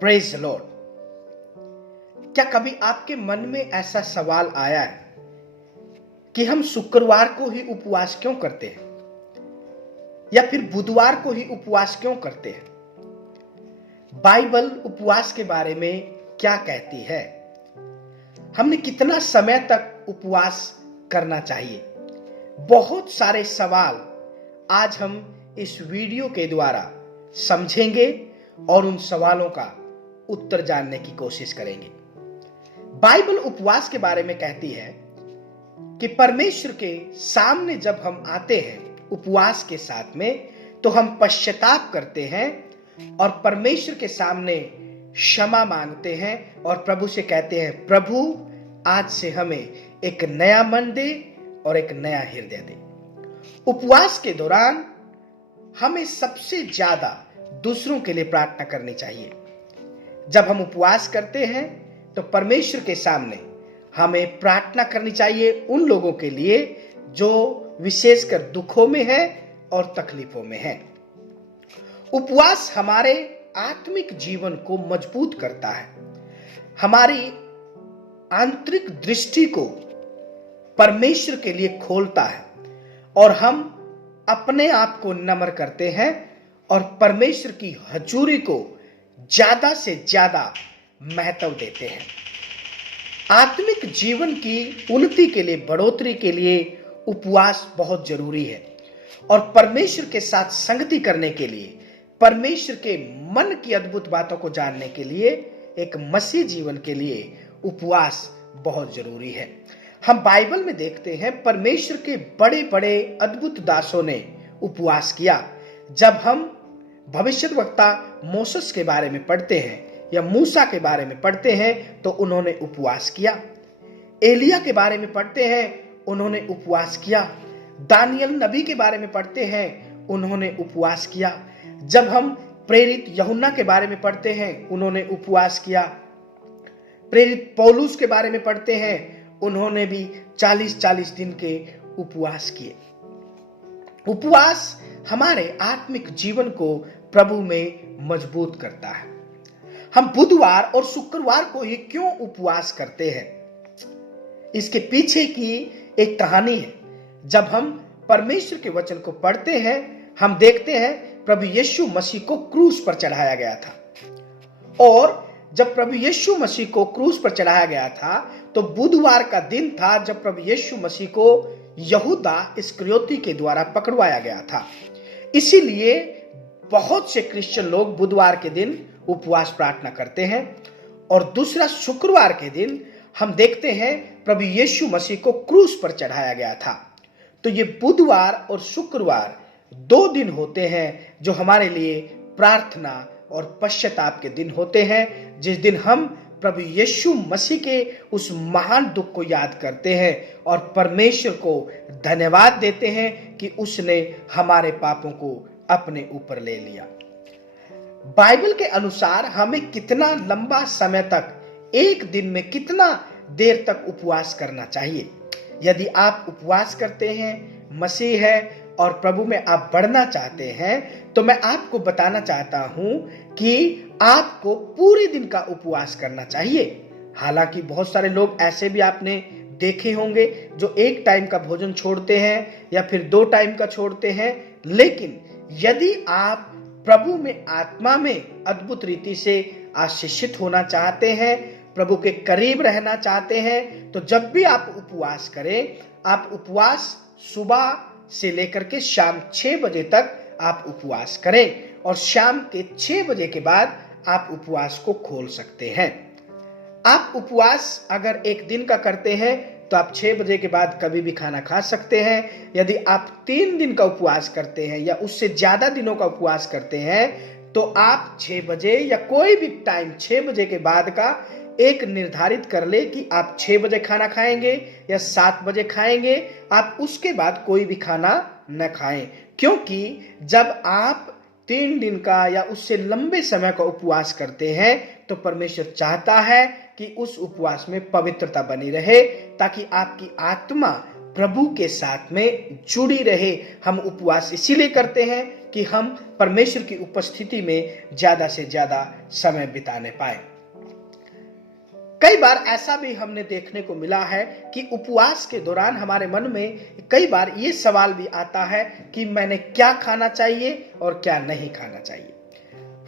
Praise the Lord. क्या कभी आपके मन में ऐसा सवाल आया है कि हम शुक्रवार को ही उपवास क्यों करते हैं या फिर बुधवार को ही उपवास क्यों करते हैं? बाइबल उपवास के बारे में क्या कहती है? हमने कितना समय तक उपवास करना चाहिए? बहुत सारे सवाल आज हम इस वीडियो के द्वारा समझेंगे और उन सवालों का उत्तर जानने की कोशिश करेंगे। बाइबल उपवास के बारे में कहती है कि परमेश्वर के सामने जब हम आते हैं उपवास के साथ में, तो हम पश्चाताप करते हैं और परमेश्वर के सामने क्षमा मांगते हैं और प्रभु से कहते हैं, प्रभु आज से हमें एक नया मन दे और एक नया हृदय दे। उपवास के दौरान हमें सबसे ज्यादा दूसरों के लिए प्रार्थना करनी चाहिए। जब हम उपवास करते हैं तो परमेश्वर के सामने हमें प्रार्थना करनी चाहिए उन लोगों के लिए जो विशेषकर दुखों में है और तकलीफों में है। उपवास हमारे आत्मिक जीवन को मजबूत करता है, हमारी आंतरिक दृष्टि को परमेश्वर के लिए खोलता है और हम अपने आप को नम्र करते हैं और परमेश्वर की हजूरी को ज्यादा से ज्यादा महत्व देते हैं। आत्मिक जीवन की उन्नति के लिए, बढ़ोतरी के लिए उपवास बहुत जरूरी है और परमेश्वर के साथ संगति करने के लिए, परमेश्वर के मन की अद्भुत बातों को जानने के लिए, एक मसीह जीवन के लिए उपवास बहुत जरूरी है। हम बाइबल में देखते हैं परमेश्वर के बड़े बड़े अद्भुत दासों ने उपवास किया। जब हम भविष्यद्वक्ता मोसेस के बारे में पढ़ते हैं या मूसा के बारे में पढ़ते हैं तो उन्होंने उपवास किया। एलिया के बारे में पढ़ते हैं, उन्होंने उपवास किया। दानियल नबी के बारे में पढ़ते हैं, उन्होंने उपवास किया। जब हम प्रेरित यूहन्ना के बारे में पढ़ते हैं, उन्होंने उपवास किया। प्रेरित पौलुस के बारे में पढ़ते हैं, उन्होंने भी 40-40 दिन के उपवास किए। उपवास हमारे आत्मिक जीवन को प्रभु में मजबूत करता है। हम बुधवार और शुक्रवार को ही क्यों उपवास करते हैं? इसके पीछे की एक कहानी है। जब हम परमेश्वर के वचन को पढ़ते हैं, हम देखते हैं प्रभु यीशु मसीह को क्रूस पर चढ़ाया गया था और जब प्रभु यीशु मसीह को क्रूस पर चढ़ाया गया था तो बुधवार का दिन था जब प्रभु यीशु मसीह को यहूदा इस्करियोती के द्वारा पकड़वाया गया था। इसीलिए बहुत से क्रिश्चियन लोग बुधवार के दिन उपवास प्रार्थना करते हैं और दूसरा शुक्रवार के दिन हम देखते हैं प्रभु यीशु मसीह को क्रूस पर चढ़ाया गया था। तो ये बुधवार और शुक्रवार 2 दिन होते हैं जो हमारे लिए प्रार्थना और पश्चाताप के दिन होते हैं, जिस दिन हम प्रभु यीशु मसीह के उस महान दुख को याद करते हैं और परमेश्वर को धन्यवाद देते हैं कि उसने हमारे पापों को अपने ऊपर ले लिया। बाइबल के अनुसार हमें कितना लंबा समय तक, एक दिन में कितना देर तक उपवास करना चाहिए? यदि आप उपवास करते हैं, मसीह है और प्रभु में आप बढ़ना चाहते हैं, तो मैं आपको बताना चाहता हूं कि आपको पूरे दिन का उपवास करना चाहिए। हालांकि बहुत सारे लोग ऐसे भी आपने देखे होंगे जो 1 टाइम का भोजन छोड़ते हैं या फिर 2 टाइम का छोड़ते हैं, लेकिन यदि आप प्रभु में आत्मा में अद्भुत रीति से आशीषित होना चाहते हैं, प्रभु के करीब रहना चाहते हैं, तो जब भी आप उपवास करें, आप उपवास सुबह से लेकर के शाम 6 बजे तक आप उपवास करें और शाम के 6 बजे के बाद आप उपवास को खोल सकते हैं। आप उपवास अगर 1 दिन का करते हैं तो आप 6 बजे के बाद कभी भी खाना खा सकते हैं। यदि आप 3 दिन का उपवास करते हैं या उससे ज्यादा दिनों का उपवास करते हैं तो आप 6 बजे या कोई भी टाइम 6 बजे के बाद का एक निर्धारित कर ले कि आप 6 बजे खाना खाएंगे या 7 बजे खाएंगे। आप उसके बाद कोई भी खाना न खाएं, क्योंकि जब आप 3 दिन का या उससे लंबे समय का उपवास करते हैं तो परमेश्वर चाहता है कि उस उपवास में पवित्रता बनी रहे, ताकि आपकी आत्मा प्रभु के साथ में जुड़ी रहे। हम उपवास इसीलिए करते हैं कि हम परमेश्वर की उपस्थिति में ज्यादा से ज्यादा समय बिताने पाए। कई बार ऐसा भी हमने देखने को मिला है कि उपवास के दौरान हमारे मन में कई बार ये सवाल भी आता है कि मैंने क्या खाना चाहिए और क्या नहीं खाना चाहिए।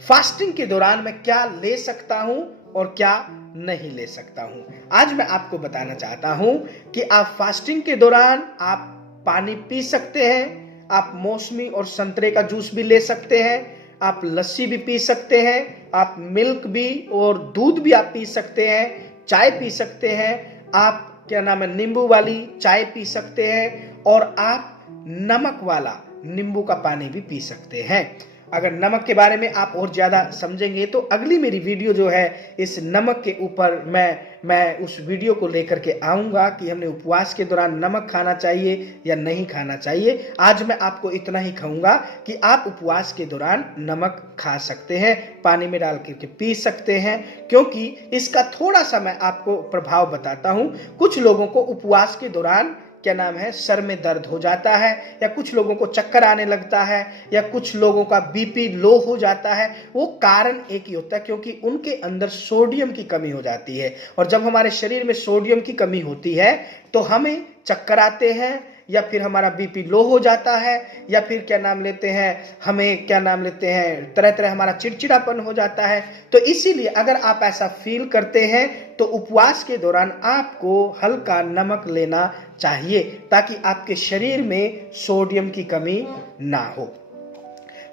फास्टिंग के दौरान मैं क्या ले सकता हूं और क्या नहीं ले सकता हूं। आज मैं आपको बताना चाहता हूं कि आप फास्टिंग के दौरान आप पानी पी सकते हैं, आप मौसमी और संतरे का जूस भी ले सकते हैं, आप लस्सी भी पी सकते हैं, आप मिल्क भी और दूध भी आप पी सकते हैं, चाय पी सकते हैं, आप नींबू वाली चाय पी सकते हैं और आप नमक वाला नींबू का पानी भी पी सकते हैं। अगर नमक के बारे में आप और ज्यादा समझेंगे तो अगली मेरी वीडियो जो है इस नमक के ऊपर मैं उस वीडियो को लेकर के आऊंगा कि हमने उपवास के दौरान नमक खाना चाहिए या नहीं खाना चाहिए। आज मैं आपको इतना ही कहूंगा कि आप उपवास के दौरान नमक खा सकते हैं, पानी में डाल करके पी सकते हैं, क्योंकि इसका थोड़ा सा मैं आपको प्रभाव बताता हूं। कुछ लोगों को उपवास के दौरान सर में दर्द हो जाता है, या कुछ लोगों को चक्कर आने लगता है, या कुछ लोगों का बीपी लो हो जाता है। वो कारण एक ही होता है, क्योंकि उनके अंदर सोडियम की कमी हो जाती है। और जब हमारे शरीर में सोडियम की कमी होती है तो हमें चक्कर आते हैं, या फिर हमारा बीपी लो हो जाता है, या फिर हमें तरह तरह हमारा चिड़चिड़ापन हो जाता है। तो इसीलिए अगर आप ऐसा फील करते हैं तो उपवास के दौरान आपको हल्का नमक लेना चाहिए, ताकि आपके शरीर में सोडियम की कमी ना हो।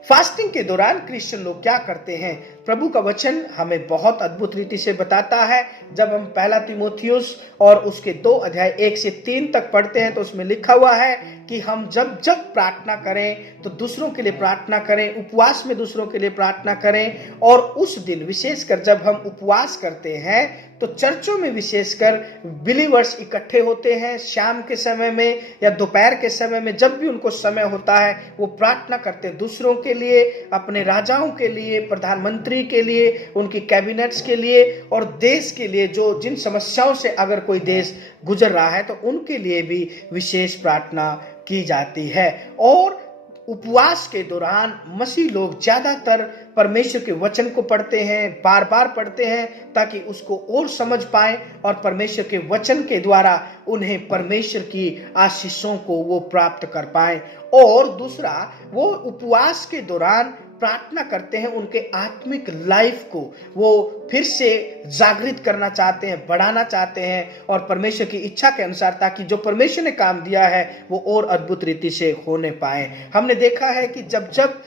फास्टिंग के दौरान क्रिश्चियन लोग क्या करते हैं? प्रभु का वचन हमें बहुत अद्भुत रीति से बताता है। जब हम पहला तीमुथियुस और उसके 2 अध्याय 1 से 3 तक पढ़ते हैं तो उसमें लिखा हुआ है कि हम जब प्रार्थना करें तो दूसरों के लिए प्रार्थना करें, उपवास में दूसरों के लिए प्रार्थना करें। और उस दिन विशेषकर जब हम उपवास करते हैं तो चर्चों में विशेषकर बिलीवर्स इकट्ठे होते हैं, शाम के समय में या दोपहर के समय में, जब भी उनको समय होता है वो प्रार्थना करते हैं दूसरों के लिए, अपने राजाओं के लिए, प्रधानमंत्री के लिए, उनकी कैबिनेट्स के लिए और देश के लिए, जो जिन समस्याओं से अगर कोई देश गुजर रहा है तो उनके लिए भी विशेष प्रार्थना की जाती है। और उपवास के दौरान मसीह लोग ज्यादातर परमेश्वर के वचन को पढ़ते हैं, बार बार पढ़ते हैं, ताकि उसको और समझ पाए और परमेश्वर के वचन के द्वारा उन्हें परमेश्वर की आशीषों को वो प्राप्त कर पाए। और दूसरा, वो उपवास के दौरान प्रार्थना करते हैं, उनके आत्मिक लाइफ को वो फिर से जागृत करना चाहते हैं, बढ़ाना चाहते हैं और परमेश्वर की इच्छा के अनुसार, ताकि जो परमेश्वर ने काम दिया है वो और अद्भुत रीति से होने पाए। हमने देखा है कि जब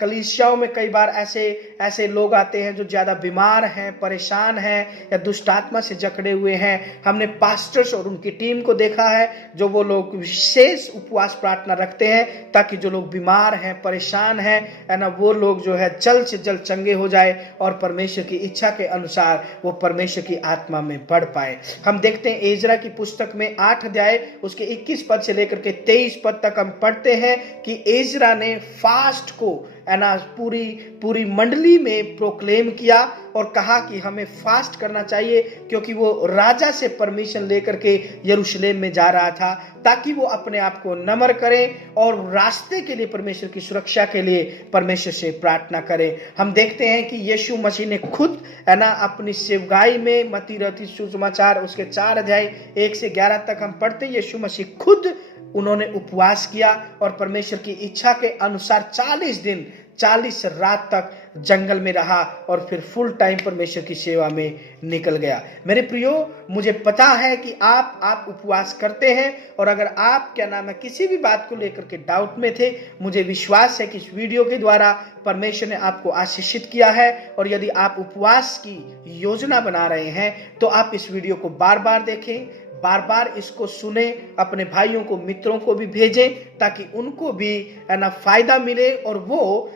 कलीसियाओं में कई बार ऐसे लोग आते हैं जो ज्यादा बीमार हैं, परेशान हैं या दुष्ट आत्मा से जकड़े हुए हैं। हमने पास्टर्स और उनकी टीम को देखा है जो वो लोग विशेष उपवास प्रार्थना रखते हैं, ताकि जो लोग बीमार हैं, परेशान हैं, वो लोग जो है जल्द से जल्द चंगे हो जाए और परमेश्वर की इच्छा के अनुसार वो परमेश्वर की आत्मा में बढ़ पाए। हम देखते हैं एजरा की पुस्तक में 8 अध्याय उसके 21 पद से लेकर के 23 पद तक हम पढ़ते हैं कि एजरा ने फास्ट को पूरी मंडली में प्रोक्लेम किया और कहा कि हमें फास्ट करना चाहिए, क्योंकि वो राजा से परमिशन लेकर के यरूशलेम में जा रहा था, ताकि वो अपने आप को नम्र करे और रास्ते के लिए, परमेश्वर की सुरक्षा के लिए परमेश्वर से प्रार्थना करे। हम देखते हैं कि यीशु मसीह ने खुद अपनी सेवकाई में, मत्ती रचित सुसमाचार उसके 4 अध्याय 1 से 11 तक हम पढ़ते हैं, यीशु मसीह खुद उन्होंने उपवास किया और परमेश्वर की इच्छा के अनुसार 40 दिन 40 रात तक जंगल में रहा और फिर फुल टाइम परमेश्वर की सेवा में निकल गया। मेरे प्रियो, मुझे पता है कि आप उपवास करते हैं, और अगर आप किसी भी बात को लेकर के डाउट में थे, मुझे विश्वास है कि इस वीडियो के द्वारा परमेश्वर ने आपको आशीषित किया है। और यदि आप उपवास की योजना बना रहे हैं तो आप इस वीडियो को बार बार देखें, बार बार इसको सुने, अपने भाइयों को, मित्रों को भी भेजें, ताकि उनको भी फायदा मिले और वो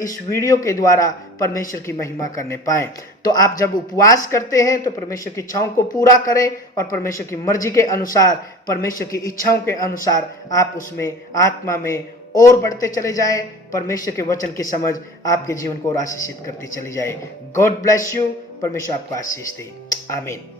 इस वीडियो के द्वारा परमेश्वर की महिमा करने पाए। तो आप जब उपवास करते हैं तो परमेश्वर की इच्छाओं को पूरा करें और परमेश्वर की मर्जी के अनुसार, परमेश्वर की इच्छाओं के अनुसार आप उसमें आत्मा में और बढ़ते चले जाएं। परमेश्वर के वचन की समझ आपके जीवन को और आशीषित करती चली जाए। God bless you. परमेश्वर आपको आशीष दे। आमीन।